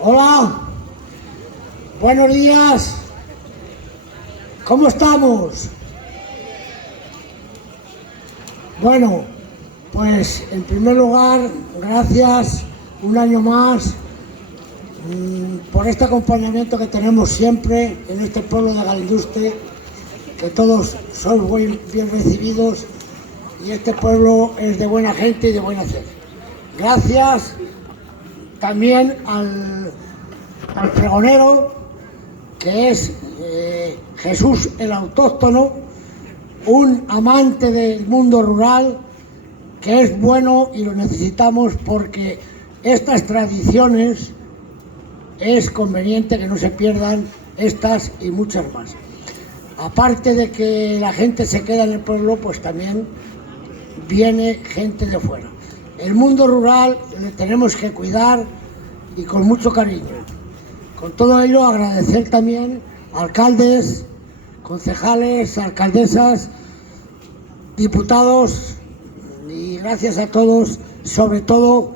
Hola, buenos días, ¿cómo estamos? Bueno, pues en primer lugar, gracias un año más por este acompañamiento que tenemos siempre en este pueblo de Galinduste, que todos sois muy bien recibidos y este pueblo es de buena gente y de buen hacer. Gracias también al pregonero, que es Jesús el Autóctono, un amante del mundo rural, que es bueno y lo necesitamos porque estas tradiciones es conveniente que no se pierdan, estas y muchas más. Aparte de que la gente se queda en el pueblo, pues también viene gente de fuera. El mundo rural le tenemos que cuidar y con mucho cariño. Con todo ello, agradecer también a alcaldes, concejales, alcaldesas, diputados, y gracias a todos, sobre todo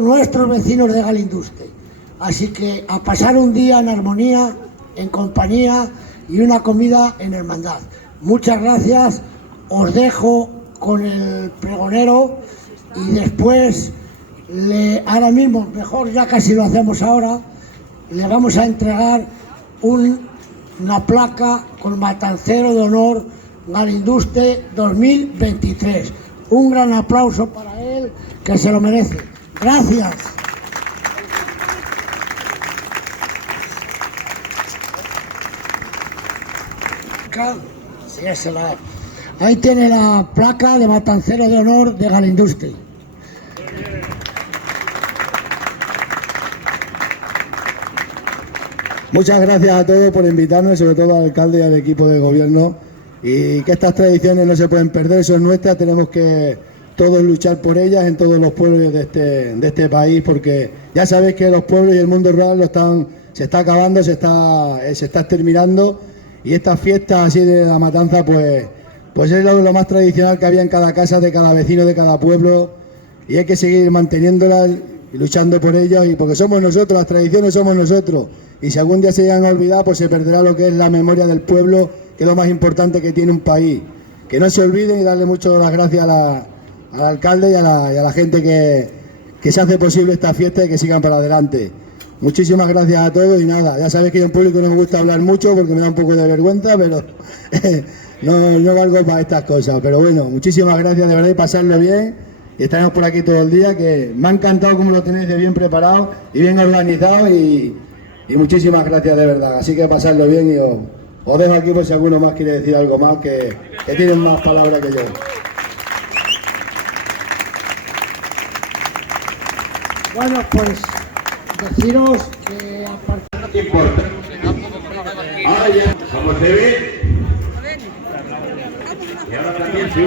nuestros vecinos de Galinduste. Así que a pasar un día en armonía, en compañía y una comida en hermandad. Muchas gracias, os dejo con el pregonero y después, ahora mismo, mejor ya casi lo hacemos ahora, le vamos a entregar una placa con Matancero de Honor Galinduste 2023. Un gran aplauso para él, que se lo merece. Gracias. Ahí tiene la placa de Matancero de Honor de Galinduste. Muchas gracias a todos por invitarnos, sobre todo al alcalde y al equipo de gobierno, y que estas tradiciones no se pueden perder, son nuestras, tenemos que todos luchar por ellas en todos los pueblos de este país, porque ya sabéis que los pueblos y el mundo rural se está acabando, se está exterminando, y estas fiestas así de la matanza pues es lo más tradicional que había en cada casa, de cada vecino, de cada pueblo, y hay que seguir manteniéndolas y luchando por ellas, y porque somos nosotros, las tradiciones somos nosotros, y si algún día se llegan a olvidar, pues se perderá lo que es la memoria del pueblo, que es lo más importante que tiene un país. Que no se olviden, y darle muchas las gracias al alcalde y a la gente que se hace posible esta fiesta y que sigan para adelante. Muchísimas gracias a todos y nada, ya sabéis que yo en público no me gusta hablar mucho porque me da un poco de vergüenza, pero no valgo para estas cosas. Pero bueno, muchísimas gracias de verdad y pasarlo bien. Y estaremos por aquí todo el día, que me ha encantado cómo lo tenéis de bien preparado y bien organizado, y muchísimas gracias de verdad. Así que pasarlo bien, y os dejo aquí por si alguno más quiere decir algo más, que tienen más palabras que yo. Bueno, pues deciros que aparte... No importa. Ahora ya somos de bien. Y ahora también sí,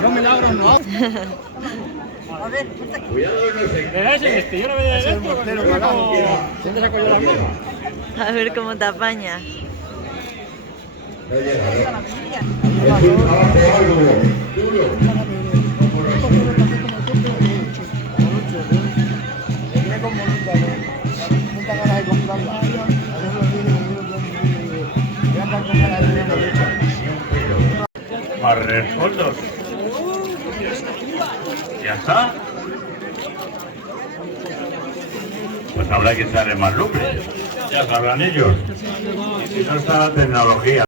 No milagros no. A ver, cuidado, no sé. ¿Verás este? Yo no veo de esto. ¿Dónde saco yo la mano? A ver cómo te apañas. No llega, ¿no? Es un trabajo arduo, duro. Más rescoldos. Ya está. Pues habrá que echarle más lumbre. Ya sabrán ellos. Y si no está la tecnología.